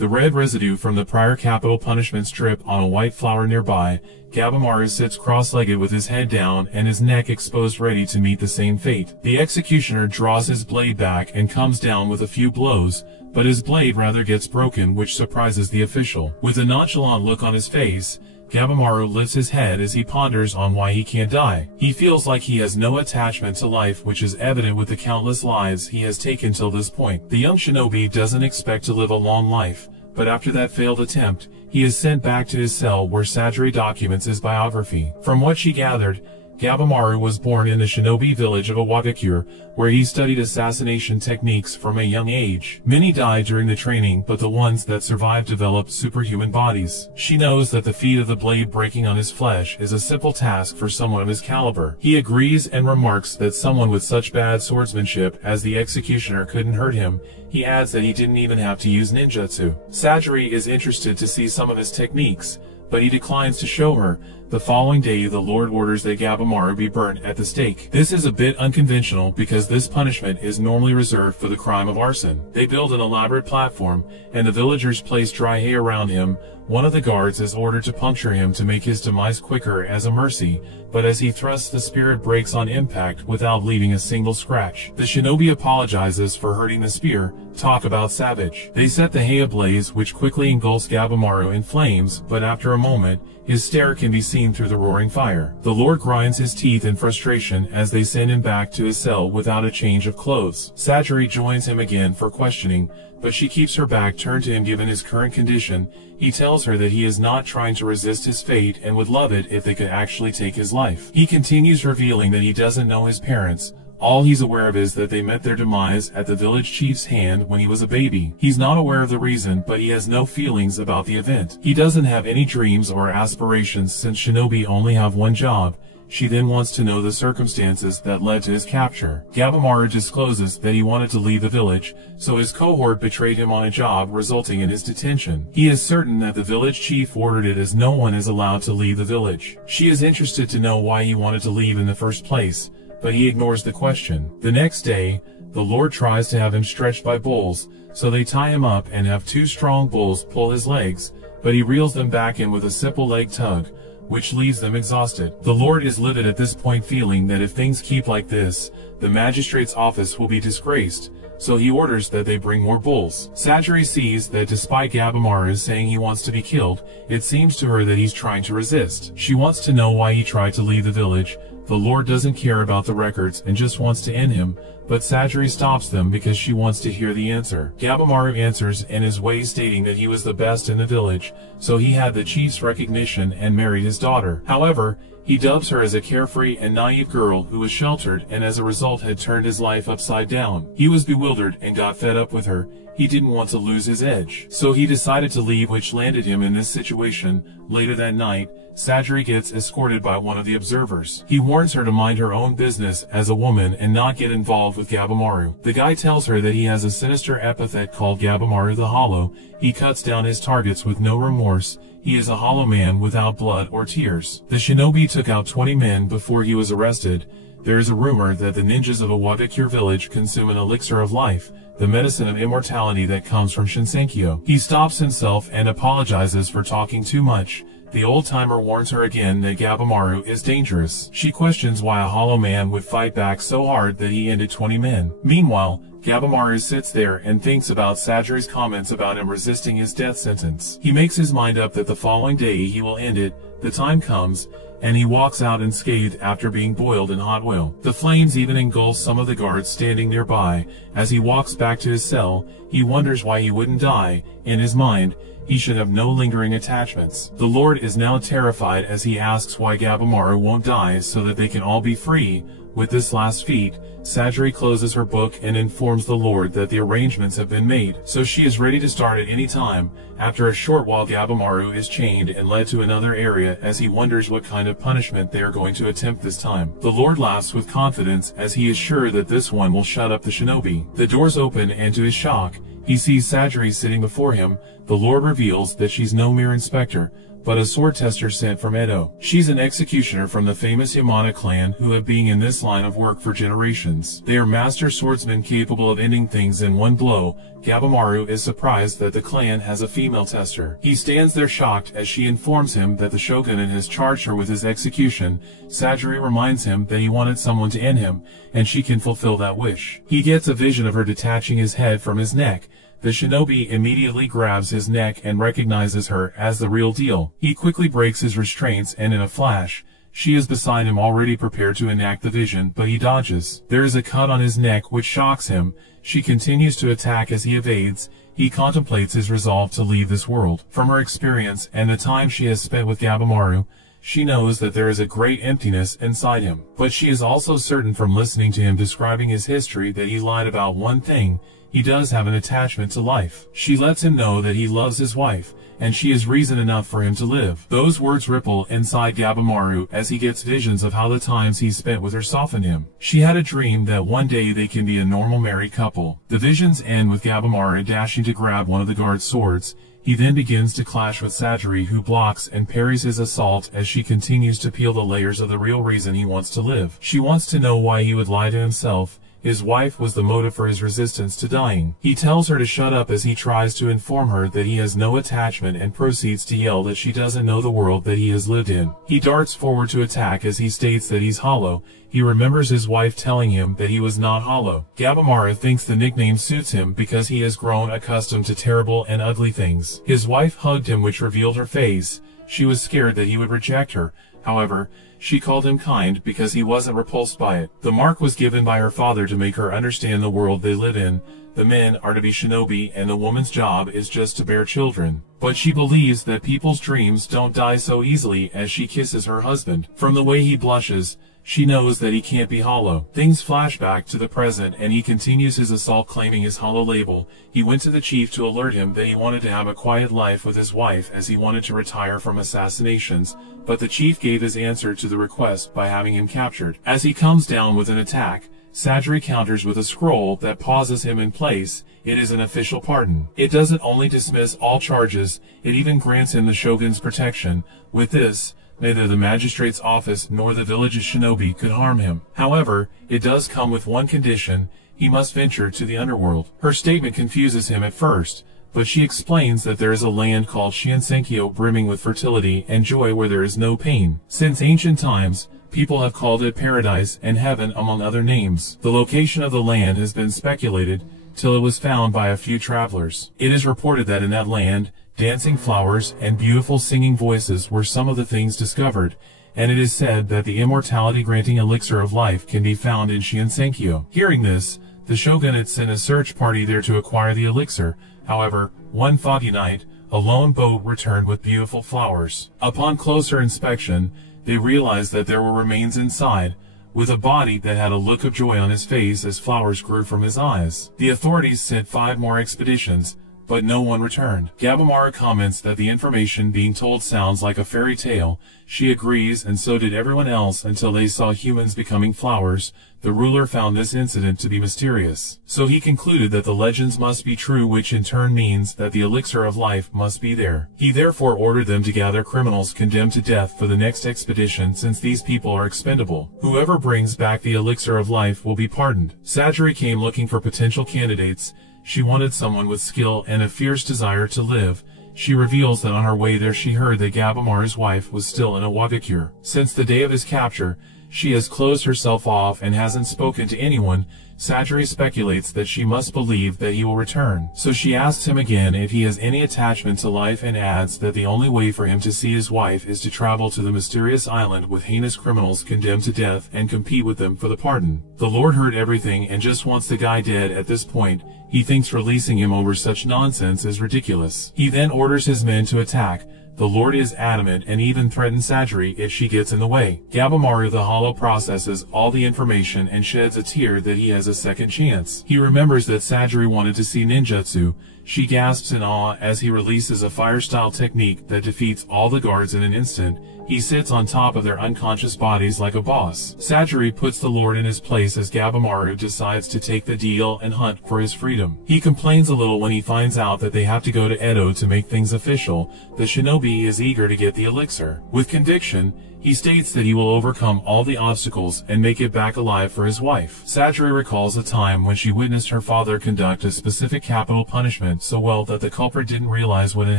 the red residue from the prior capital punishment strip on a white flower nearby. Gabimaru sits cross-legged with his head down and his neck exposed, ready to meet the same fate. The executioner draws his blade back and comes down with a few blows, but his blade rather gets broken, which surprises the official. With a nonchalant look on his face, Gabimaru lifts his head as he ponders on why he can't die. He feels like he has no attachment to life, which is evident with the countless lives he has taken till this point. The young shinobi doesn't expect to live a long life, but after that failed attempt, he is sent back to his cell where Sajiri documents his biography. From what she gathered, Gabimaru was born in the shinobi village of Iwagakure, where he studied assassination techniques from a young age. Many died during the training, but the ones that survived developed superhuman bodies. She knows that the feat of the blade breaking on his flesh is a simple task for someone of his caliber. He agrees and remarks that someone with such bad swordsmanship as the executioner couldn't hurt him. He adds that he didn't even have to use ninjutsu. Sajiri is interested to see some of his techniques, but he declines to show her. The following day, the Lord orders that Gabimaru be burnt at the stake. This is a bit unconventional because this punishment is normally reserved for the crime of arson. They build an elaborate platform, and the villagers place dry hay around him. One of the guards is ordered to puncture him to make his demise quicker as a mercy, but as he thrusts, the spirit breaks on impact without leaving a single scratch. The shinobi apologizes for hurting the spear. Talk about savage. They set the hay ablaze, which quickly engulfs Gabimaru in flames, but after a moment, his stare can be seen through the roaring fire. The Lord grinds his teeth in frustration as they send him back to his cell without a change of clothes. Sajiri joins him again for questioning, but she keeps her back turned to him given his current condition. He tells her that he is not trying to resist his fate and would love it if they could actually take his life. He continues, revealing that he doesn't know his parents. All he's aware of is that they met their demise at the village chief's hand when he was a baby. He's not aware of the reason, but he has no feelings about the event. He doesn't have any dreams or aspirations since shinobi only have one job. She then wants to know the circumstances that led to his capture. Gabimaru discloses that he wanted to leave the village, so his cohort betrayed him on a job, resulting in his detention. He is certain that the village chief ordered it, as no one is allowed to leave the village. She is interested to know why he wanted to leave in the first place, but he ignores the question. The next day, the Lord tries to have him stretched by bulls, so they tie him up and have two strong bulls pull his legs, but he reels them back in with a simple leg tug, which leaves them exhausted. The Lord is livid at this point, feeling that if things keep like this, the magistrate's office will be disgraced, so he orders that they bring more bulls. Sajiri sees that despite Gabimaru saying he wants to be killed, it seems to her that he's trying to resist. She wants to know why he tried to leave the village. The Lord doesn't care about the records and just wants to end him, but Sajiri stops them because she wants to hear the answer. Gabimaru answers in his way, stating that he was the best in the village, so he had the chief's recognition and married his daughter. However, he dubs her as a carefree and naive girl who was sheltered and as a result had turned his life upside down. He was bewildered and got fed up with her. He didn't want to lose his edge, so he decided to leave, which landed him in this situation. Later that night, Sajiri gets escorted by one of the observers. He warns her to mind her own business as a woman and not get involved with Gabimaru. The guy tells her that he has a sinister epithet called Gabimaru the Hollow. He cuts down his targets with no remorse. He is a hollow man without blood or tears. The shinobi took out 20 men before he was arrested. There is a rumor that the ninjas of Iwagakure village consume an elixir of life, the medicine of immortality that comes from Shinsenkyo. He stops himself and apologizes for talking too much. The old-timer warns her again that Gabimaru is dangerous. She questions why a hollow man would fight back so hard that he ended 20 men. Meanwhile, Gabimaru sits there and thinks about Sajiri's comments about him resisting his death sentence. He makes his mind up that the following day he will end it. The time comes, and he walks out unscathed after being boiled in hot oil. The flames even engulf some of the guards standing nearby. As he walks back to his cell, he wonders why he wouldn't die. In his mind, he should have no lingering attachments. The Lord is now terrified as he asks why Gabimaru won't die so that they can all be free. With this last feat, Sajiri closes her book and informs the Lord that the arrangements have been made, so she is ready to start at any time. After a short while, Gabimaru is chained and led to another area as he wonders what kind of punishment they are going to attempt this time. The Lord laughs with confidence as he is sure that this one will shut up the shinobi. The doors open and to his shock, he sees Sajiri sitting before him. The Lord reveals that she's no mere inspector, but a sword tester sent from Edo. She's an executioner from the famous Yamada clan who have been in this line of work for generations. They are master swordsmen capable of ending things in one blow. Gabimaru is surprised that the clan has a female tester. He stands there shocked as she informs him that the shogunate has charged her with his execution. Sajiri reminds him that he wanted someone to end him, and she can fulfill that wish. He gets a vision of her detaching his head from his neck. The shinobi immediately grabs his neck and recognizes her as the real deal. He quickly breaks his restraints and in a flash, she is beside him already prepared to enact the vision, but he dodges. There is a cut on his neck which shocks him. She continues to attack as he evades. He contemplates his resolve to leave this world. From her experience and the time she has spent with Gabimaru, she knows that there is a great emptiness inside him. But she is also certain from listening to him describing his history that he lied about one thing. He does have an attachment to life. She lets him know that he loves his wife, and she is reason enough for him to live. Those words ripple inside Gabimaru as he gets visions of how the times he spent with her soften him. She had a dream that one day they can be a normal married couple. The visions end with Gabimaru dashing to grab one of the guard's swords. He then begins to clash with Sajiri, who blocks and parries his assault as she continues to peel the layers of the real reason he wants to live. She wants to know why he would lie to himself. His wife was the motive for his resistance to dying. He tells her to shut up as he tries to inform her that he has no attachment and proceeds to yell that she doesn't know the world that he has lived in. He darts forward to attack as he states that he's hollow. He remembers his wife telling him that he was not hollow. Gabimaru thinks the nickname suits him because he has grown accustomed to terrible and ugly things. His wife hugged him, which revealed her face. She was scared that he would reject her. However, she called him kind because he wasn't repulsed by it. The mark was given by her father to make her understand the world they live in. The men are to be shinobi and the woman's job is just to bear children. But she believes that people's dreams don't die so easily as she kisses her husband. From the way he blushes, she knows that he can't be hollow. Things flash back to the present and he continues his assault claiming his hollow label. He went to the chief to alert him that he wanted to have a quiet life with his wife as he wanted to retire from assassinations, but the chief gave his answer to the request by having him captured. As he comes down with an attack, Sajiri counters with a scroll that pauses him in place. It is an official pardon. It doesn't only dismiss all charges, it even grants him the shogun's protection. With this, neither the magistrate's office nor the village's shinobi could harm him. However, it does come with one condition: he must venture to the underworld. Her statement confuses him at first, but she explains that there is a land called Shiansenkyo brimming with fertility and joy where there is no pain. Since ancient times, people have called it paradise and heaven among other names. The location of the land has been speculated till it was found by a few travelers. It is reported that in that land, dancing flowers and beautiful singing voices were some of the things discovered, and it is said that the immortality-granting elixir of life can be found in Shiansenkyo. Hearing this, the shogunate sent a search party there to acquire the elixir. However, one foggy night, a lone boat returned with beautiful flowers. Upon closer inspection, they realized that there were remains inside, with a body that had a look of joy on his face as flowers grew from his eyes. The authorities sent 5 more expeditions, but no one returned. Gabimaru comments that the information being told sounds like a fairy tale. She agrees, and so did everyone else until they saw humans becoming flowers. The ruler found this incident to be mysterious. So he concluded that the legends must be true, which in turn means that the elixir of life must be there. He therefore ordered them to gather criminals condemned to death for the next expedition, since these people are expendable. Whoever brings back the elixir of life will be pardoned. Sajiri came looking for potential candidates. She wanted someone with skill and a fierce desire to live. She reveals that on her way there she heard that Gabimaru's wife was still in a Wagakure. Since the day of his capture, she has closed herself off and hasn't spoken to anyone. Sajiri speculates that she must believe that he will return. So she asks him again if he has any attachment to life and adds that the only way for him to see his wife is to travel to the mysterious island with heinous criminals condemned to death and compete with them for the pardon. The Lord heard everything and just wants the guy dead at this point. He thinks releasing him over such nonsense is ridiculous. He then orders his men to attack. The Lord is adamant and even threatens Sajiri if she gets in the way. Gabimaru the Hollow processes all the information and sheds a tear that he has a second chance. He remembers that Sajiri wanted to see ninjutsu. She gasps in awe as he releases a fire-style technique that defeats all the guards in an instant. He sits on top of their unconscious bodies like a boss. Sajiri puts the Lord in his place as Gabimaru decides to take the deal and hunt for his freedom. He complains a little when he finds out that they have to go to Edo to make things official. The shinobi is eager to get the elixir. With conviction, he states that he will overcome all the obstacles and make it back alive for his wife. Sajiri recalls a time when she witnessed her father conduct a specific capital punishment so well that the culprit didn't realize what had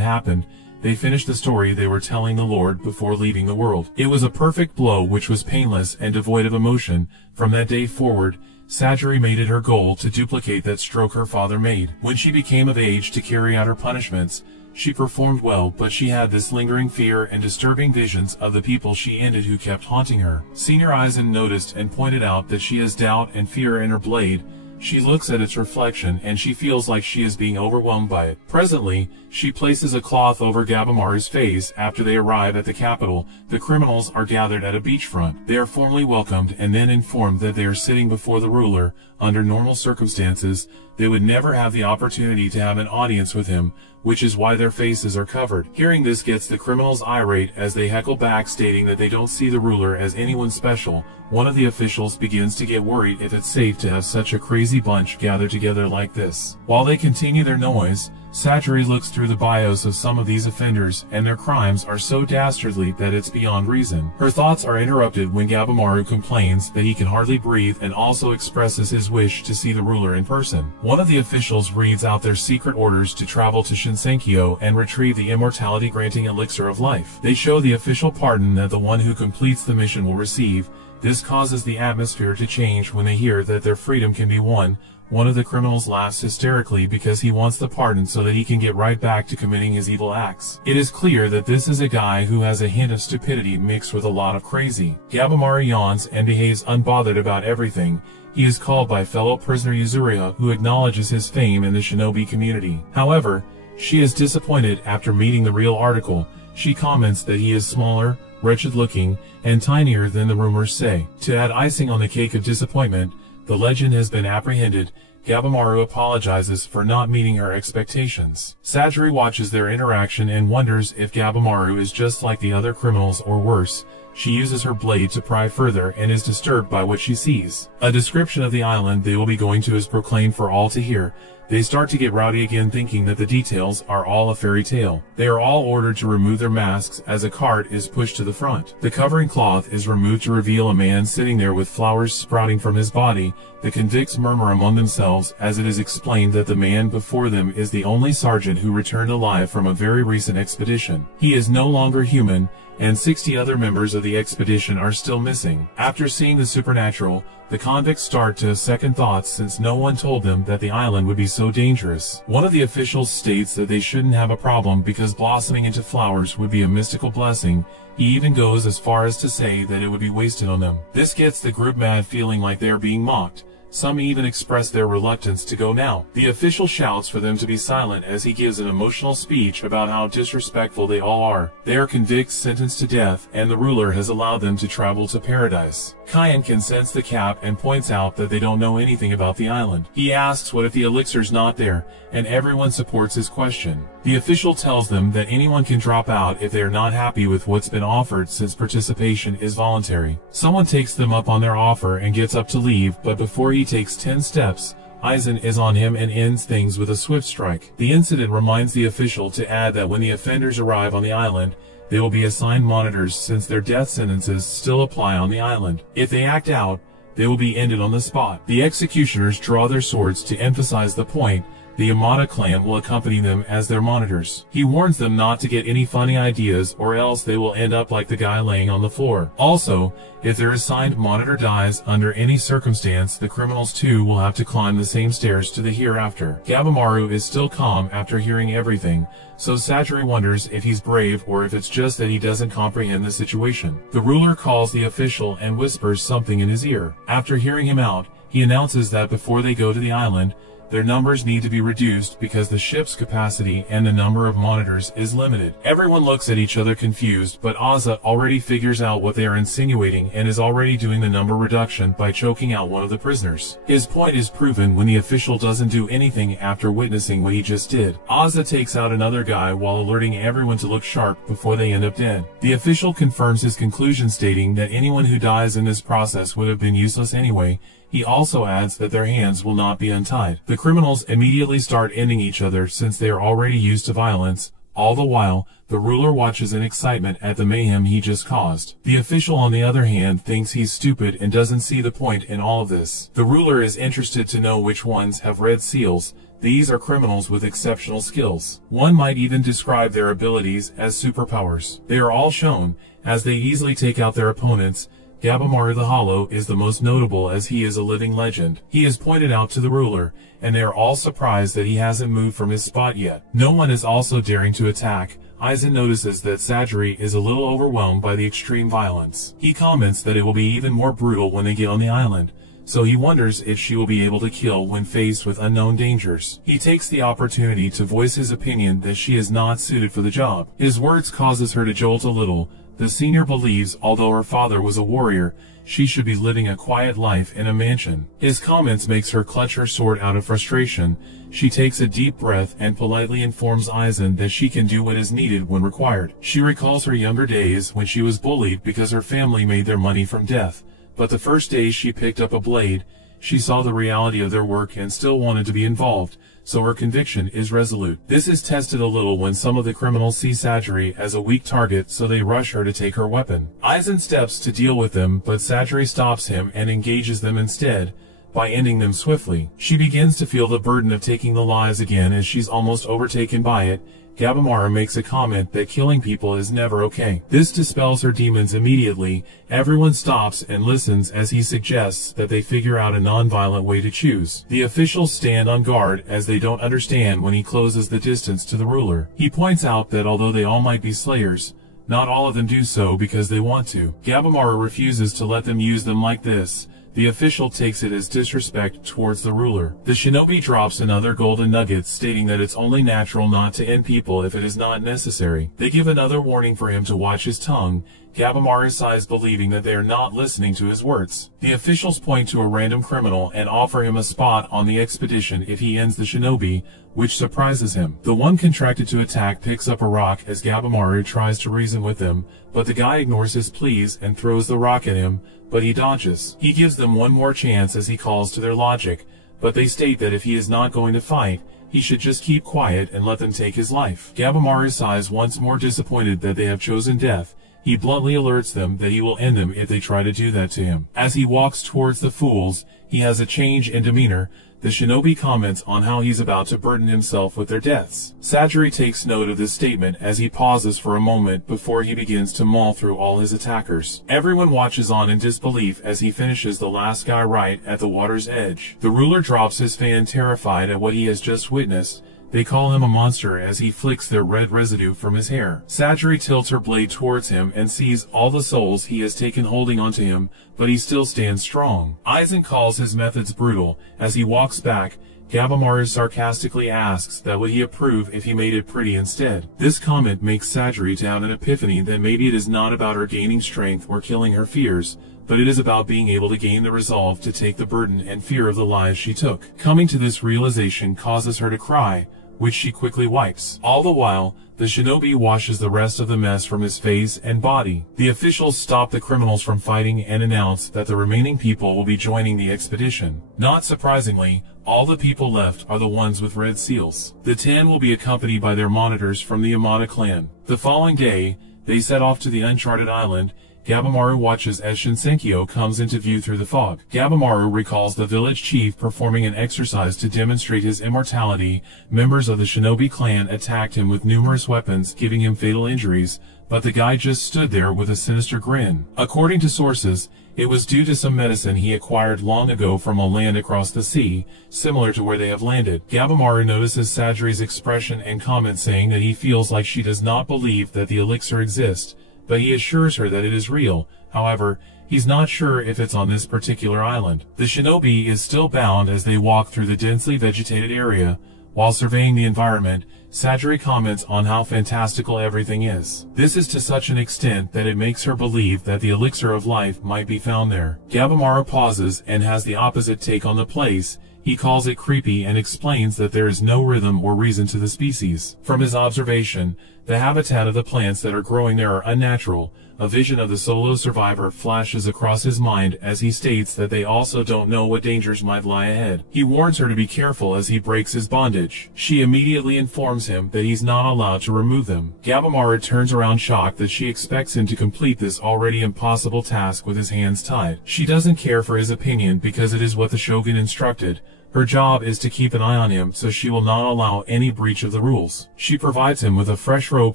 happened. They finished the story they were telling the Lord before leaving the world. It was a perfect blow which was painless and devoid of emotion. From that day forward, Sajiri made it her goal to duplicate that stroke her father made. When she became of age to carry out her punishments, she performed well, but she had this lingering fear and disturbing visions of the people she ended who kept haunting her. Senior Aizen noticed and pointed out that she has doubt and fear in her blade. She looks at its reflection and she feels like she is being overwhelmed by it. Presently, she places a cloth over Gabimaru's face. After they arrive at the capital, the criminals are gathered at a beachfront. They are formally welcomed and then informed that they are sitting before the ruler. Under normal circumstances, they would never have the opportunity to have an audience with him, which is why their faces are covered. Hearing this gets the criminals irate as they heckle back, stating that they don't see the ruler as anyone special. One of the officials begins to get worried if it's safe to have such a crazy bunch gathered together like this. While they continue their noise, Sajiri looks through the bios of some of these offenders, and their crimes are so dastardly that it's beyond reason. Her thoughts are interrupted when Gabimaru complains that he can hardly breathe and also expresses his wish to see the ruler in person. One of the officials reads out their secret orders to travel to Shinsenkyo and retrieve the immortality-granting elixir of life. They show the official pardon that the one who completes the mission will receive. This causes the atmosphere to change when they hear that their freedom can be won. One of the criminals laughs hysterically because he wants the pardon so that he can get right back to committing his evil acts. It is clear that this is a guy who has a hint of stupidity mixed with a lot of crazy. Gabimaru yawns and behaves unbothered about everything. He is called by fellow prisoner Yuzuriha, who acknowledges his fame in the shinobi community. However, she is disappointed after meeting the real article. She comments that he is smaller, wretched-looking, and tinier than the rumors say. To add icing on the cake of disappointment, the legend has been apprehended. Gabimaru apologizes for not meeting her expectations. Sajiri watches their interaction and wonders if Gabimaru is just like the other criminals or worse. She uses her blade to pry further and is disturbed by what she sees. A description of the island they will be going to is proclaimed for all to hear. They start to get rowdy again, thinking that the details are all a fairy tale. They are all ordered to remove their masks as a cart is pushed to the front. The covering cloth is removed to reveal a man sitting there with flowers sprouting from his body. The convicts murmur among themselves as it is explained that the man before them is the only sergeant who returned alive from a very recent expedition. He is no longer human, and 60 other members of the expedition are still missing. After seeing the supernatural, the convicts start to have second thoughts since no one told them that the island would be so dangerous. One of the officials states that they shouldn't have a problem because blossoming into flowers would be a mystical blessing. He even goes as far as to say that it would be wasted on them. This gets the group mad, feeling like they are being mocked. Some even express their reluctance to go now. The official shouts for them to be silent as he gives an emotional speech about how disrespectful they all are. They are convicts sentenced to death, and the ruler has allowed them to travel to paradise. Kyan can sense the cap and points out that they don't know anything about the island. He asks what if the elixir's not there, and everyone supports his question. The official tells them that anyone can drop out if they are not happy with what's been offered since participation is voluntary. Someone takes them up on their offer and gets up to leave, but before he takes 10 steps, Aizen is on him and ends things with a swift strike. The incident reminds the official to add that when the offenders arrive on the island, they will be assigned monitors since their death sentences still apply on the island. If they act out, they will be ended on the spot. The executioners draw their swords to emphasize the point. The Yamada clan will accompany them as their monitors. He warns them not to get any funny ideas or else they will end up like the guy laying on the floor. Also, if their assigned monitor dies under any circumstance, the criminals too will have to climb the same stairs to the hereafter. Gabimaru is still calm after hearing everything, so Sajiri wonders if he's brave or if it's just that he doesn't comprehend the situation. The ruler calls the official and whispers something in his ear. After hearing him out, he announces that before they go to the island, their numbers need to be reduced because the ship's capacity and the number of monitors is limited. Everyone looks at each other confused, but Asa already figures out what they are insinuating and is already doing the number reduction by choking out one of the prisoners. His point is proven when the official doesn't do anything after witnessing what he just did. Asa takes out another guy while alerting everyone to look sharp before they end up dead. The official confirms his conclusion, stating that anyone who dies in this process would have been useless anyway. He also adds that their hands will not be untied. The criminals immediately start ending each other since they are already used to violence. All the while, the ruler watches in excitement at the mayhem he just caused. The official, on the other hand, thinks he's stupid and doesn't see the point in all of this. The ruler is interested to know which ones have red seals. These are criminals with exceptional skills. One might even describe their abilities as superpowers. They are all shown, as they easily take out their opponents. Gabimaru the Hollow is the most notable, as he is a living legend. He is pointed out to the ruler, and they are all surprised that he hasn't moved from his spot yet. No one is also daring to attack. Aizen notices that Sajiri is a little overwhelmed by the extreme violence. He comments that it will be even more brutal when they get on the island, so he wonders if she will be able to kill when faced with unknown dangers. He takes the opportunity to voice his opinion that she is not suited for the job. His words causes her to jolt a little. The senior believes, although her father was a warrior, she should be living a quiet life in a mansion. His comments makes her clutch her sword out of frustration. She takes a deep breath and politely informs Aizen that she can do what is needed when required. She recalls her younger days when she was bullied because her family made their money from death. But the first day she picked up a blade, she saw the reality of their work and still wanted to be involved, so her conviction is resolute. This is tested a little when some of the criminals see Sajiri as a weak target, so they rush her to take her weapon. Aizen steps to deal with them, but Sajiri stops him and engages them instead, by ending them swiftly. She begins to feel the burden of taking the lives again as she's almost overtaken by it. Gabimaru makes a comment that killing people is never okay. This dispels her demons immediately. Everyone stops and listens as he suggests that they figure out a non-violent way to choose. The officials stand on guard as they don't understand when he closes the distance to the ruler. He points out that although they all might be slayers, not all of them do so because they want to. Gabimaru refuses to let them use them like this. The official takes it as disrespect towards the ruler. The shinobi drops another golden nugget, stating that it's only natural not to end people if it is not necessary. They give another warning for him to watch his tongue. Gabimaru sighs, believing that they are not listening to his words. The officials point to a random criminal and offer him a spot on the expedition if he ends the shinobi, which surprises him. The one contracted to attack picks up a rock as Gabimaru tries to reason with them, but the guy ignores his pleas and throws the rock at him, but he dodges. He gives them one more chance as he calls to their logic, but they state that if he is not going to fight, he should just keep quiet and let them take his life. Gabimaru sighs, once more disappointed that they have chosen death. He bluntly alerts them that he will end them if they try to do that to him. As he walks towards the fools, he has a change in demeanor. The shinobi comments on how he's about to burden himself with their deaths. Sajiri takes note of this statement as he pauses for a moment before he begins to maul through all his attackers. Everyone watches on in disbelief as he finishes the last guy right at the water's edge. The ruler drops his fan, terrified at what he has just witnessed. They call him a monster as he flicks their red residue from his hair. Sajiri tilts her blade towards him and sees all the souls he has taken holding onto him, but he still stands strong. Aizen calls his methods brutal. As he walks back, Gabimaru sarcastically asks that would he approve if he made it pretty instead. This comment makes Sajiri to have an epiphany that maybe it is not about her gaining strength or killing her fears, but it is about being able to gain the resolve to take the burden and fear of the lives she took. Coming to this realization causes her to cry, which she quickly wipes. All the while, the shinobi washes the rest of the mess from his face and body. The officials stop the criminals from fighting and announce that the remaining people will be joining the expedition. Not surprisingly, all the people left are the ones with red seals. The 10 will be accompanied by their monitors from the Yamada clan. The following day, they set off to the uncharted island. Gabimaru watches as Shinsenkyo comes into view through the fog. Gabimaru recalls the village chief performing an exercise to demonstrate his immortality. Members of the shinobi clan attacked him with numerous weapons, giving him fatal injuries, but the guy just stood there with a sinister grin. According to sources, it was due to some medicine he acquired long ago from a land across the sea, similar to where they have landed. Gabimaru notices Sajiri's expression and comments, saying that he feels like she does not believe that the elixir exists, but he assures her that it is real. However, He's not sure if it's on this particular island. The shinobi is still bound as they walk through the densely vegetated area. While surveying the environment, Sajiri comments on how fantastical everything is. This is to such an extent that it makes her believe that the elixir of life might be found there. Gabimaru pauses and has the opposite take on the place. He calls it creepy and explains that there is no rhythm or reason to the species. From his observation, the habitat of the plants that are growing there are unnatural. A vision of the solo survivor flashes across his mind as he states that they also don't know what dangers might lie ahead. He warns her to be careful as he breaks his bondage. She immediately informs him that he's not allowed to remove them. Gabimaru turns around shocked that she expects him to complete this already impossible task with his hands tied. She doesn't care for his opinion because it is what the shogun instructed. Her job is to keep an eye on him, so she will not allow any breach of the rules. She provides him with a fresh rope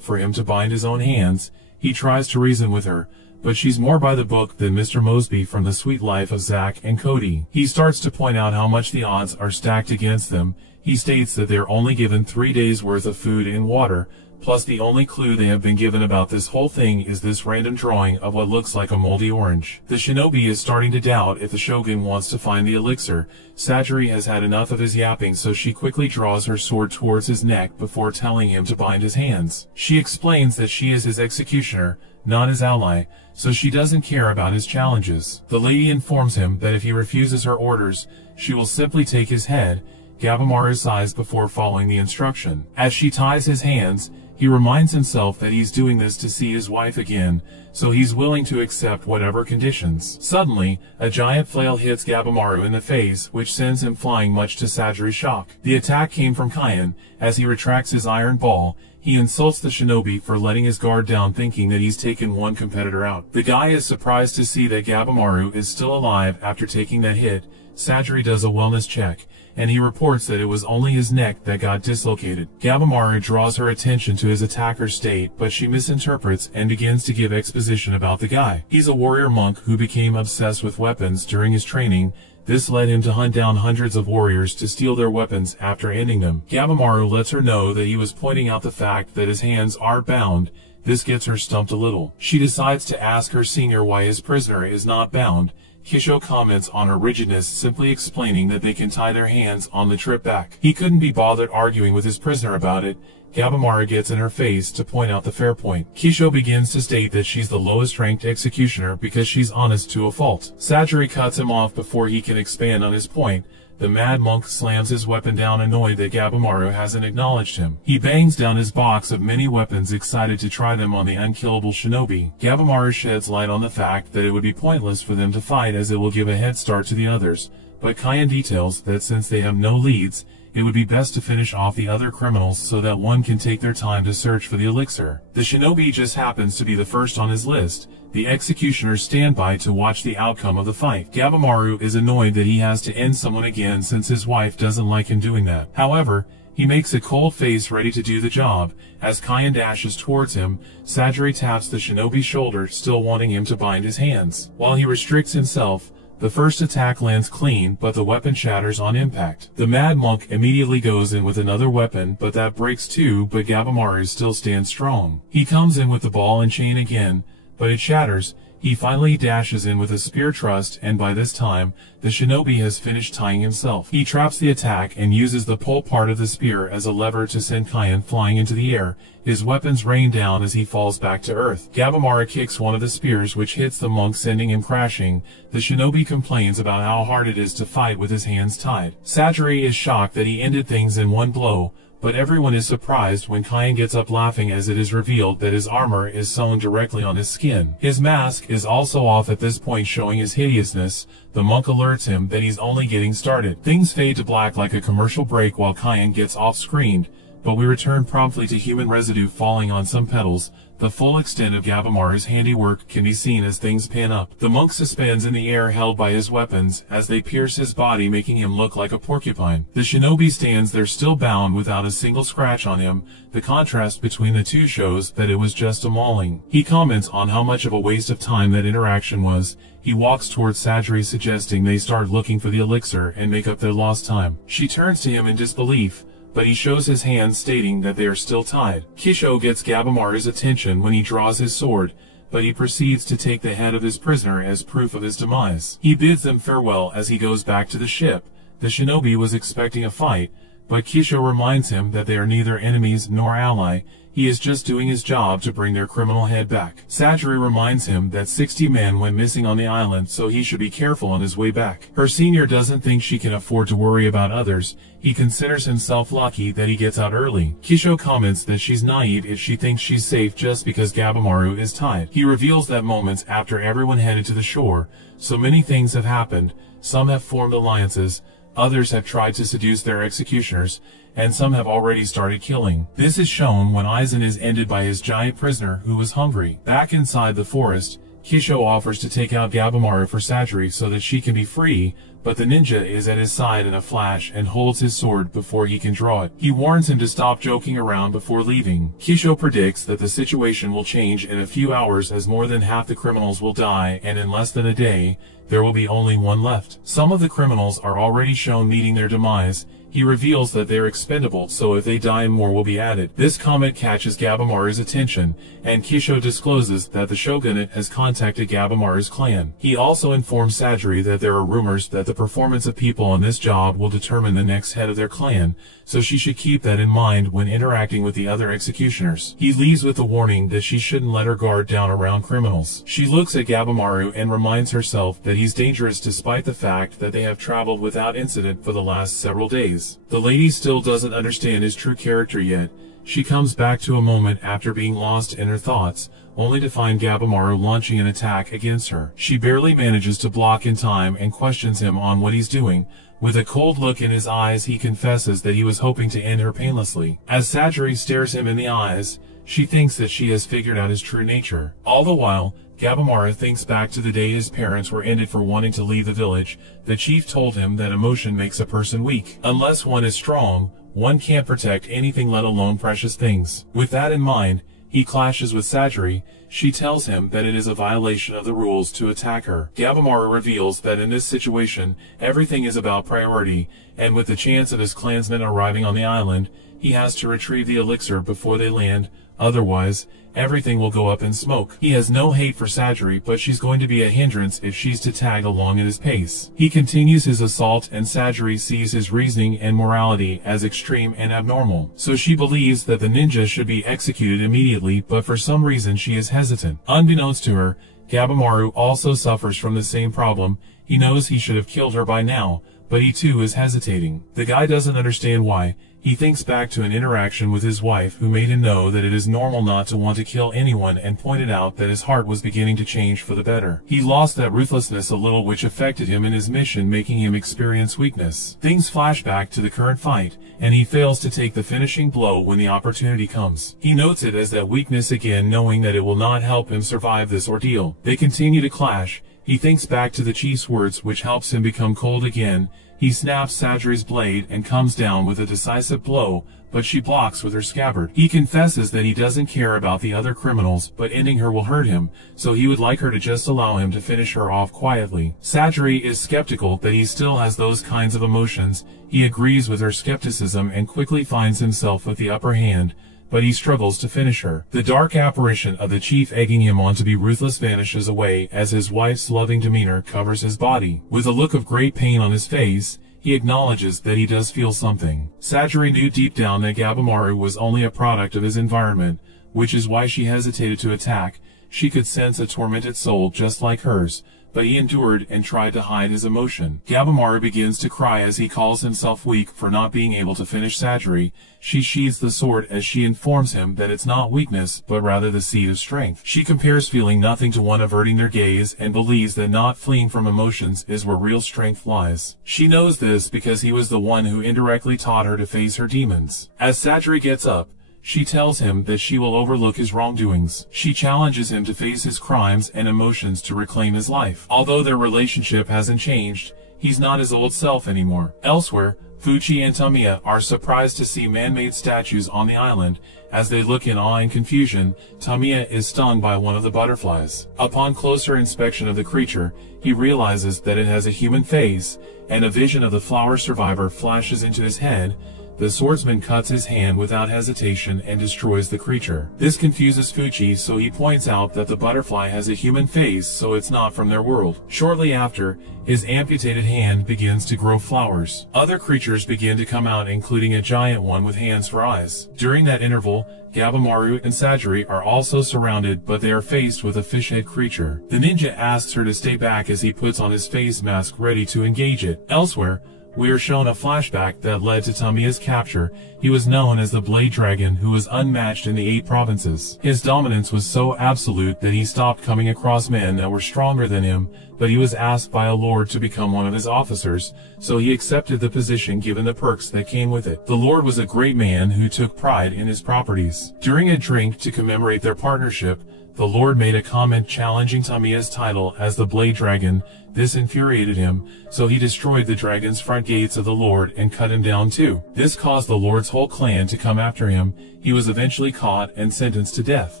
for him to bind his own hands. He tries to reason with her, but she's more by the book than Mr. Mosby from The Sweet Life of Zack and Cody. He starts to point out how much the odds are stacked against them. He states that they're only given 3 days worth of food and water, plus the only clue they have been given about this whole thing is this random drawing of what looks like a moldy orange. The shinobi is starting to doubt if the shogun wants to find the elixir. Sajiri has had enough of his yapping, so she quickly draws her sword towards his neck before telling him to bind his hands. She explains that she is his executioner, not his ally, so she doesn't care about his challenges. The lady informs him that if he refuses her orders, she will simply take his head. Gabimaru sighs before following the instruction. As she ties his hands, he reminds himself that he's doing this to see his wife again, so he's willing to accept whatever conditions. Suddenly, a giant flail hits Gabimaru in the face, which sends him flying, much to Sajiri's shock. The attack came from Kaien. As he retracts his iron ball, he insults the shinobi for letting his guard down, thinking that he's taken one competitor out. The guy is surprised to see that Gabimaru is still alive after taking that hit. Sajiri does a wellness check, and he reports that it was only his neck that got dislocated. Gabimaru draws her attention to his attacker's state, but she misinterprets and begins to give exposition about the guy. He's a warrior monk who became obsessed with weapons during his training. This led him to hunt down hundreds of warriors to steal their weapons after ending them. Gabimaru lets her know that he was pointing out the fact that his hands are bound. This gets her stumped a little. She decides to ask her senior why his prisoner is not bound. Kisho comments on her rigidness, simply explaining that they can tie their hands on the trip back. He couldn't be bothered arguing with his prisoner about it. Gabimaru gets in her face to point out the fair point. Kisho begins to state that she's the lowest ranked executioner because she's honest to a fault. Sajiri cuts him off before he can expand on his point. The mad monk slams his weapon down, annoyed that Gabimaru hasn't acknowledged him. He bangs down his box of many weapons, excited to try them on the unkillable shinobi. Gabimaru sheds light on the fact that it would be pointless for them to fight, as it will give a head start to the others, but Kaien details that since they have no leads, it would be best to finish off the other criminals so that one can take their time to search for the elixir. The shinobi just happens to be the first on his list. The executioners stand by to watch the outcome of the fight. Gabimaru is annoyed that he has to end someone again since his wife doesn't like him doing that. However, he makes a cold face ready to do the job. As Kaien dashes towards him, Sajiri taps the shinobi's shoulder, still wanting him to bind his hands. While he restricts himself, the first attack lands clean, but the weapon shatters on impact. The mad monk immediately goes in with another weapon, but that breaks too, but Gabimaru still stands strong. He comes in with the ball and chain again, but it shatters. He finally dashes in with a spear thrust, and by this time, the shinobi has finished tying himself. He traps the attack and uses the pole part of the spear as a lever to send Kaien flying into the air. His weapons rain down as he falls back to earth. Gabimaru kicks one of the spears, which hits the monk, sending him crashing. The shinobi complains about how hard it is to fight with his hands tied. Sajiri is shocked that he ended things in one blow, but everyone is surprised when Kaien gets up laughing as it is revealed that his armor is sewn directly on his skin. His mask is also off at this point, showing his hideousness. The monk alerts him that he's only getting started. Things fade to black like a commercial break while Kaien gets off-screened, but we return promptly to human residue falling on some petals. The full extent of Gabimaru's handiwork can be seen as things pan up. The monk suspends in the air, held by his weapons, as they pierce his body, making him look like a porcupine. The shinobi stands there still bound without a single scratch on him. The contrast between the two shows that it was just a mauling. He comments on how much of a waste of time that interaction was. He walks towards Sajiri, suggesting they start looking for the elixir and make up their lost time. She turns to him in disbelief, but he shows his hands, stating that they are still tied. Kisho gets Gabimaru's attention when he draws his sword, but he proceeds to take the head of his prisoner as proof of his demise. He bids them farewell as he goes back to the ship. The shinobi was expecting a fight, but Kisho reminds him that they are neither enemies nor ally. He is just doing his job to bring their criminal head back. Sajiri reminds him that 60 men went missing on the island, so he should be careful on his way back. Her senior doesn't think she can afford to worry about others. He considers himself lucky that he gets out early. Kisho comments that she's naive if she thinks she's safe just because Gabimaru is tied. He reveals that moments after everyone headed to the shore, so many things have happened. Some have formed alliances, others have tried to seduce their executioners, and some have already started killing. This is shown when Aizen is ended by his giant prisoner who was hungry. Back inside the forest, Kisho offers to take out Gabimaru for Sajiri so that she can be free, but the ninja is at his side in a flash and holds his sword before he can draw it. He warns him to stop joking around before leaving. Kisho predicts that the situation will change in a few hours as more than half the criminals will die, and in less than a day, there will be only one left. Some of the criminals are already shown meeting their demise. He reveals that they are expendable, so if they die more will be added. This comment catches Gabimaru's attention, and Kisho discloses that the shogunate has contacted Gabimaru's clan. He also informs Sajiri that there are rumors that the performance of people on this job will determine the next head of their clan, so she should keep that in mind when interacting with the other executioners. He leaves with the warning that she shouldn't let her guard down around criminals. She looks at Gabimaru and reminds herself that he's dangerous despite the fact that they have traveled without incident for the last several days. The lady still doesn't understand his true character yet. She comes back to a moment after being lost in her thoughts, only to find Gabimaru launching an attack against her. She barely manages to block in time and questions him on what he's doing. With a cold look in his eyes, he confesses that he was hoping to end her painlessly. As Sajiri stares him in the eyes, she thinks that she has figured out his true nature. All the while, Gabimaru thinks back to the day his parents were ended for wanting to leave the village. The chief told him that emotion makes a person weak. Unless one is strong, one can't protect anything, let alone precious things. With that in mind, he clashes with Sajiri. She tells him that it is a violation of the rules to attack her. Gabimaru reveals that in this situation, everything is about priority, and with the chance of his clansmen arriving on the island, he has to retrieve the elixir before they land. Otherwise, everything will go up in smoke. He has no hate for Sajiri, but she's going to be a hindrance if she's to tag along at his pace. He continues his assault, and Sajiri sees his reasoning and morality as extreme and abnormal. So she believes that the ninja should be executed immediately, but for some reason she is hesitant. Unbeknownst to her, Gabimaru also suffers from the same problem. He knows he should have killed her by now, but he too is hesitating. The guy doesn't understand why. He thinks back to an interaction with his wife who made him know that it is normal not to want to kill anyone, and pointed out that his heart was beginning to change for the better. He lost that ruthlessness a little, which affected him in his mission, making him experience weakness. Things flash back to the current fight, and he fails to take the finishing blow when the opportunity comes. He notes it as that weakness again, knowing that it will not help him survive this ordeal. They continue to clash. He thinks back to the chief's words, which helps him become cold again. He snaps Sajiri's blade and comes down with a decisive blow, but she blocks with her scabbard. He confesses that he doesn't care about the other criminals, but ending her will hurt him, so he would like her to just allow him to finish her off quietly. Sajiri is skeptical that he still has those kinds of emotions. He agrees with her skepticism and quickly finds himself with the upper hand, but he struggles to finish her. The dark apparition of the chief egging him on to be ruthless vanishes away as his wife's loving demeanor covers his body. With a look of great pain on his face, he acknowledges that he does feel something. Sajiri knew deep down that Gabimaru was only a product of his environment, which is why she hesitated to attack. She could sense a tormented soul just like hers, but he endured and tried to hide his emotion. Gabimaru begins to cry as he calls himself weak for not being able to finish Sajiri. She sheathes the sword as she informs him that it's not weakness, but rather the seed of strength. She compares feeling nothing to one averting their gaze, and believes that not fleeing from emotions is where real strength lies. She knows this because he was the one who indirectly taught her to face her demons. As Sajiri gets up, she tells him that she will overlook his wrongdoings. She challenges him to face his crimes and emotions to reclaim his life. Although their relationship hasn't changed, he's not his old self anymore. Elsewhere, Fuchi and Tamiya are surprised to see man-made statues on the island. As they look in awe and confusion, Tamiya is stung by one of the butterflies. Upon closer inspection of the creature, he realizes that it has a human face, and a vision of the flower survivor flashes into his head. the swordsman cuts his hand without hesitation and destroys the creature. This confuses Fuchi, so he points out that the butterfly has a human face, so it's not from their world. Shortly after, his amputated hand begins to grow flowers. Other creatures begin to come out, including a giant one with hands for eyes. During that interval, Gabimaru and Sajiri are also surrounded, but they are faced with a fish-head creature. The ninja asks her to stay back as he puts on his face mask ready to engage it. Elsewhere, we are shown a flashback that led to Tamiya's capture. He was known as the Blade Dragon, who was unmatched in the 8 provinces. His dominance was so absolute that he stopped coming across men that were stronger than him, but he was asked by a lord to become one of his officers, so he accepted the position given the perks that came with it. The lord was a great man who took pride in his properties. During a drink to commemorate their partnership, the lord made a comment challenging Tamiya's title as the Blade Dragon. This infuriated him, so he destroyed the dragon's front gates of the lord and cut him down too. This caused the lord's whole clan to come after him. He was eventually caught and sentenced to death.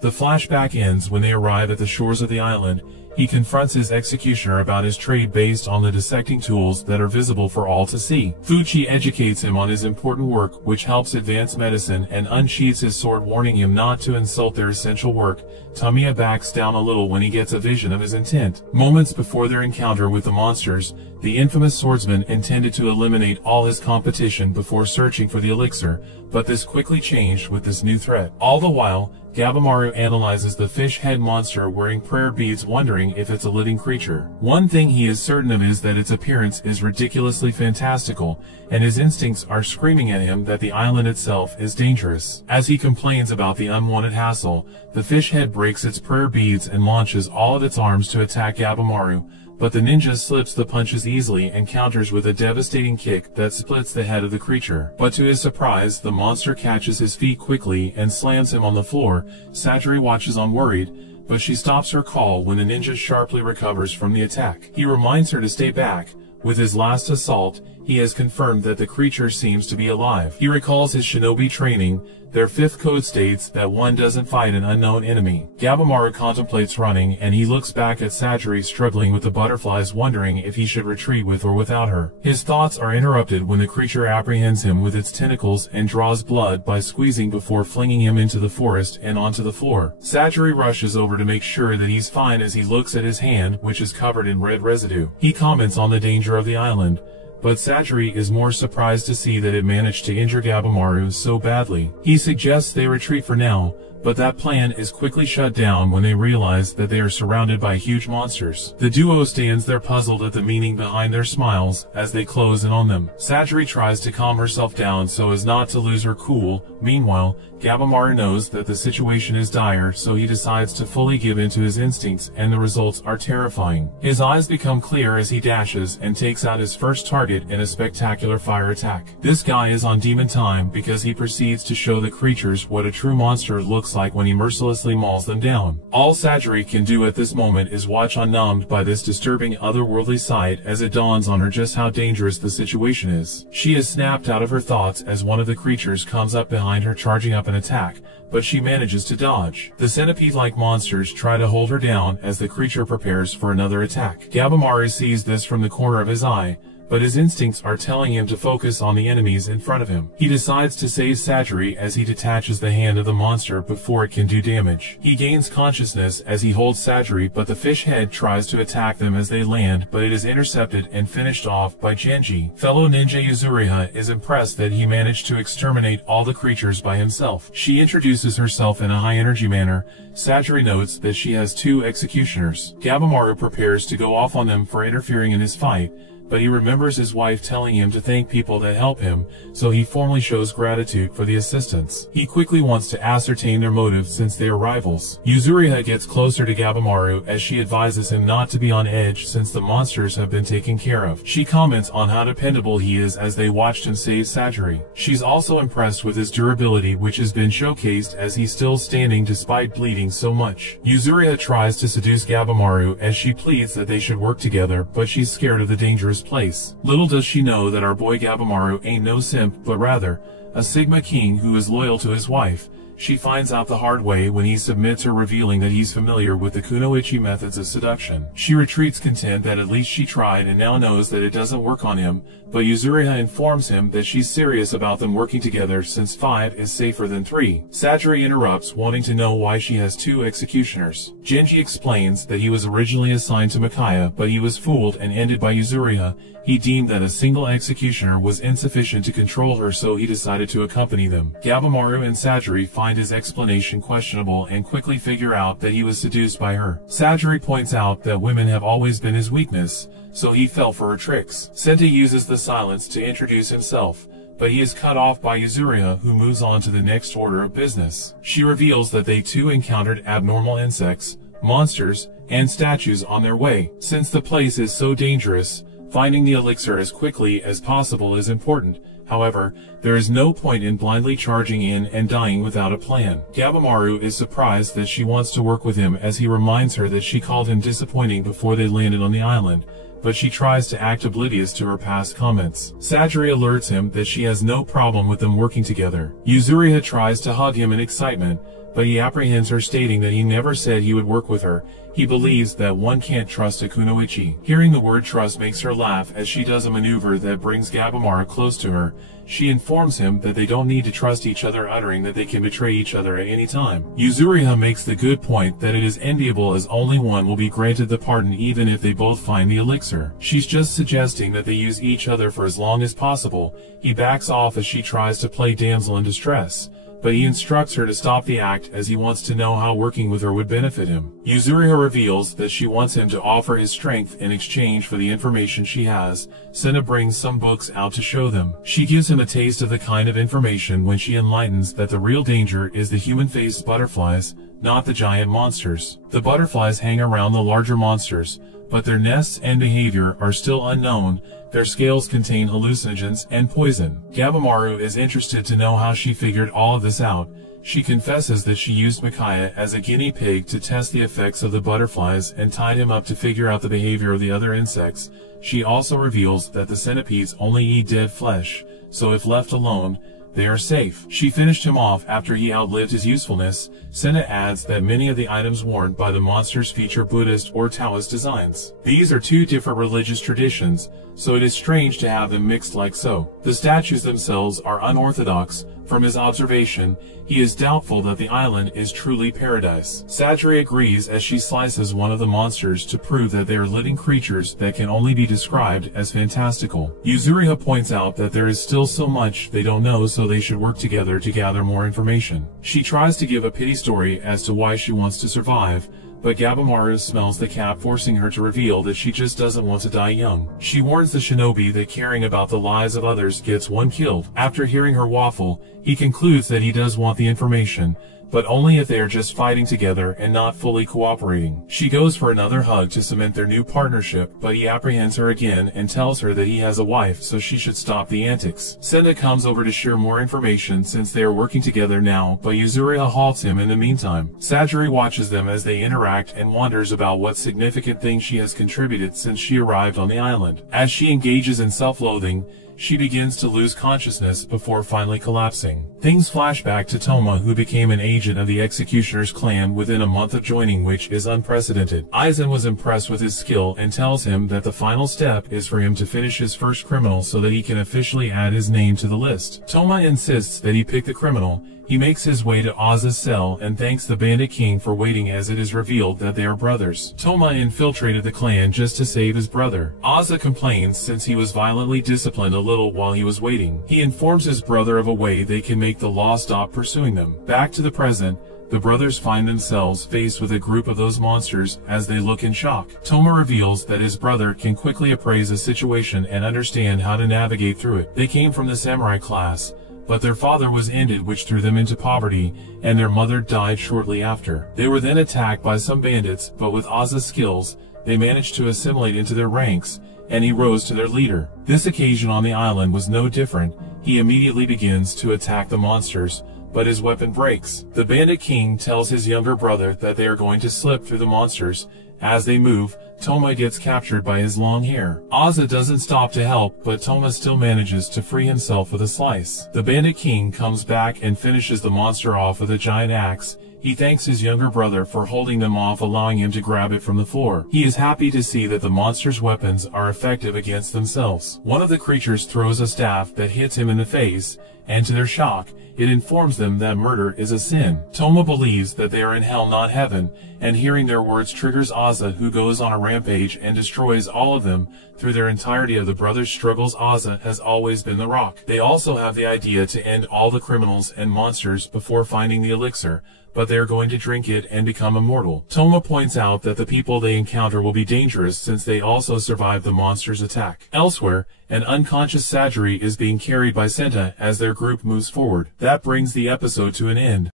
The flashback ends when they arrive at the shores of the island. He confronts his executioner about his trade based on the dissecting tools that are visible for all to see. Fuchi educates him on his important work, which helps advance medicine, and unsheathes his sword, warning him not to insult their essential work. Tamiya backs down a little when he gets a vision of his intent. Moments before their encounter with the monsters, the infamous swordsman intended to eliminate all his competition before searching for the elixir, but this quickly changed with this new threat. All the while, Gabimaru analyzes the fish head monster wearing prayer beads, wondering if it's a living creature. One thing he is certain of is that its appearance is ridiculously fantastical, and his instincts are screaming at him that the island itself is dangerous. As he complains about the unwanted hassle, the fish head breaks its prayer beads and launches all of its arms to attack Gabimaru, but the ninja slips the punches easily and counters with a devastating kick that splits the head of the creature. But to his surprise, the monster catches his feet quickly and slams him on the floor. Sajiri watches on, worried, but she stops her call when the ninja sharply recovers from the attack. He reminds her to stay back. With his last assault, he has confirmed that the creature seems to be alive. He recalls his shinobi training. Their 5th code states that one doesn't fight an unknown enemy. Gabimaru contemplates running, and he looks back at Sajiri struggling with the butterflies, wondering if he should retreat with or without her. His thoughts are interrupted when the creature apprehends him with its tentacles and draws blood by squeezing before flinging him into the forest and onto the floor. Sajiri rushes over to make sure that he's fine as he looks at his hand, which is covered in red residue. He comments on the danger of the island, but Sajiri is more surprised to see that it managed to injure Gabimaru so badly. He suggests they retreat for now, but that plan is quickly shut down when they realize that they are surrounded by huge monsters. The duo stands there puzzled at the meaning behind their smiles as they close in on them. Sajiri tries to calm herself down so as not to lose her cool. Meanwhile, Gabimaru knows that the situation is dire, so he decides to fully give in to his instincts, and the results are terrifying. His eyes become clear as he dashes and takes out his first target in a spectacular fire attack. This guy is on demon time because he proceeds to show the creatures what a true monster looks like when he mercilessly mauls them down. All Sajiri can do at this moment is watch, unnumbed by this disturbing otherworldly sight, as it dawns on her just how dangerous the situation is. She is snapped out of her thoughts as one of the creatures comes up behind her, charging up an attack, but she manages to dodge. The centipede-like monsters try to hold her down as the creature prepares for another attack. Gabimaru sees this from the corner of his eye, but his instincts are telling him to focus on the enemies in front of him. He decides to save Sajiri as he detaches the hand of the monster before it can do damage. He gains consciousness as he holds Sajiri, but the fish head tries to attack them as they land, but it is intercepted and finished off by Genji. Fellow ninja Yuzuriha is impressed that he managed to exterminate all the creatures by himself. She introduces herself in a high-energy manner. Sajiri notes that she has 2 executioners. Gabimaru prepares to go off on them for interfering in his fight, but he remembers his wife telling him to thank people that help him, so he formally shows gratitude for the assistance. He quickly wants to ascertain their motive since they are rivals. Yuzuriha gets closer to Gabimaru as she advises him not to be on edge since the monsters have been taken care of. She comments on how dependable he is as they watched him save Sajiri. She's also impressed with his durability, which has been showcased as he's still standing despite bleeding so much. Yuzuriha tries to seduce Gabimaru as she pleads that they should work together, but she's scared of the dangerous place. Little does she know that our boy Gabimaru ain't no simp, but rather a Sigma King who is loyal to his wife. She finds out the hard way when he submits her, revealing that he's familiar with the kunoichi methods of seduction. She retreats, content that at least she tried and now knows that it doesn't work on him, but Yuzuriha informs him that she's serious about them working together since 5 is safer than 3. Sajiri interrupts, wanting to know why she has 2 executioners. Genji explains that he was originally assigned to Mikaya, but he was fooled and ended by Yuzuriha. He deemed that a single executioner was insufficient to control her, so he decided to accompany them. Gabimaru and Sajiri find his explanation questionable and quickly figure out that he was seduced by her. Sajiri points out that women have always been his weakness, so he fell for her tricks. Senta uses the silence to introduce himself, but he is cut off by Yuzuriha, who moves on to the next order of business. She reveals that they too encountered abnormal insects, monsters, and statues on their way. Since the place is so dangerous, finding the elixir as quickly as possible is important. However, there is no point in blindly charging in and dying without a plan. Gabimaru is surprised that she wants to work with him, as he reminds her that she called him disappointing before they landed on the island, but she tries to act oblivious to her past comments. Sajiri alerts him that she has no problem with them working together. Yuzuriha tries to hug him in excitement, but he apprehends her, stating that he never said he would work with her. He believes that one can't trust a kunoichi. Hearing the word trust makes her laugh as she does a maneuver that brings Gabimaru close to her. She informs him that they don't need to trust each other, uttering that they can betray each other at any time. Yuzuriha makes the good point that it is enviable as only one will be granted the pardon even if they both find the elixir. She's just suggesting that they use each other for as long as possible. He backs off as she tries to play damsel in distress, but he instructs her to stop the act as he wants to know how working with her would benefit him. Yuzuriha reveals that she wants him to offer his strength in exchange for the information she has. Senta brings some books out to show them. She gives him a taste of the kind of information when she enlightens that the real danger is the human-faced butterflies, not the giant monsters. The butterflies hang around the larger monsters, but their nests and behavior are still unknown. Their scales contain hallucinogens and poison. Gabimaru is interested to know how she figured all of this out. She confesses that she used Mikaya as a guinea pig to test the effects of the butterflies and tied him up to figure out the behavior of the other insects. She also reveals that the centipedes only eat dead flesh, so if left alone, they are safe. She finished him off after he outlived his usefulness. Senta adds that many of the items worn by the monsters feature Buddhist or Taoist designs. These are 2 different religious traditions, so it is strange to have them mixed like so. The statues themselves are unorthodox. From his observation, he is doubtful that the island is truly paradise. Sajiri agrees as she slices one of the monsters to prove that they are living creatures that can only be described as fantastical. Yuzuriha points out that there is still so much they don't know, so they should work together to gather more information. She tries to give a pity story as to why she wants to survive, but Gabimaru smells the cat, forcing her to reveal that she just doesn't want to die young. She warns the shinobi that caring about the lives of others gets one killed. After hearing her waffle, he concludes that he does want the information, but only if they are just fighting together and not fully cooperating. She goes for another hug to cement their new partnership, but he apprehends her again and tells her that he has a wife, so she should stop the antics. Senta comes over to share more information since they are working together now, but Yuzuriha halts him in the meantime. Sajiri watches them as they interact and wonders about what significant thing she has contributed since she arrived on the island. As she engages in self-loathing, she begins to lose consciousness before finally collapsing. Things flash back to Toma, who became an agent of the Executioner's clan within a month of joining, which is unprecedented. Aizen was impressed with his skill and tells him that the final step is for him to finish his first criminal so that he can officially add his name to the list. Toma insists that he pick the criminal. He makes his way to Oz's cell and thanks the Bandit King for waiting, as it is revealed that they are brothers. Toma infiltrated the clan just to save his brother. Ozza complains since he was violently disciplined a little while he was waiting. He informs his brother of a way they can make the law stop pursuing them. Back to the present, the brothers find themselves faced with a group of those monsters as they look in shock. Toma reveals that his brother can quickly appraise the situation and understand how to navigate through it. They came from the samurai class, but their father was ended, which threw them into poverty, and their mother died shortly after. They were then attacked by some bandits, but with Oz's skills, they managed to assimilate into their ranks, and he rose to their leader. This occasion on the island was no different. He immediately begins to attack the monsters, but his weapon breaks. The Bandit King tells his younger brother that they are going to slip through the monsters. As they move, Toma gets captured by his long hair. Ozza doesn't stop to help, but Toma still manages to free himself with a slice. The Bandit King comes back and finishes the monster off with a giant axe. He thanks his younger brother for holding them off, allowing him to grab it from the floor. He is happy to see that the monster's weapons are effective against themselves. One of the creatures throws a staff that hits him in the face, and to their shock, it informs them that murder is a sin. Toma believes that they are in hell, not heaven, and hearing their words triggers Aza, who goes on a rampage and destroys all of them. Through their entirety of the brothers' struggles, Aza has always been the rock. They also have the idea to end all the criminals and monsters before finding the elixir, but they are going to drink it and become immortal. Toma points out that the people they encounter will be dangerous since they also survived the monster's attack. Elsewhere, an unconscious Sajiri is being carried by Senta as their group moves forward. That brings the episode to an end.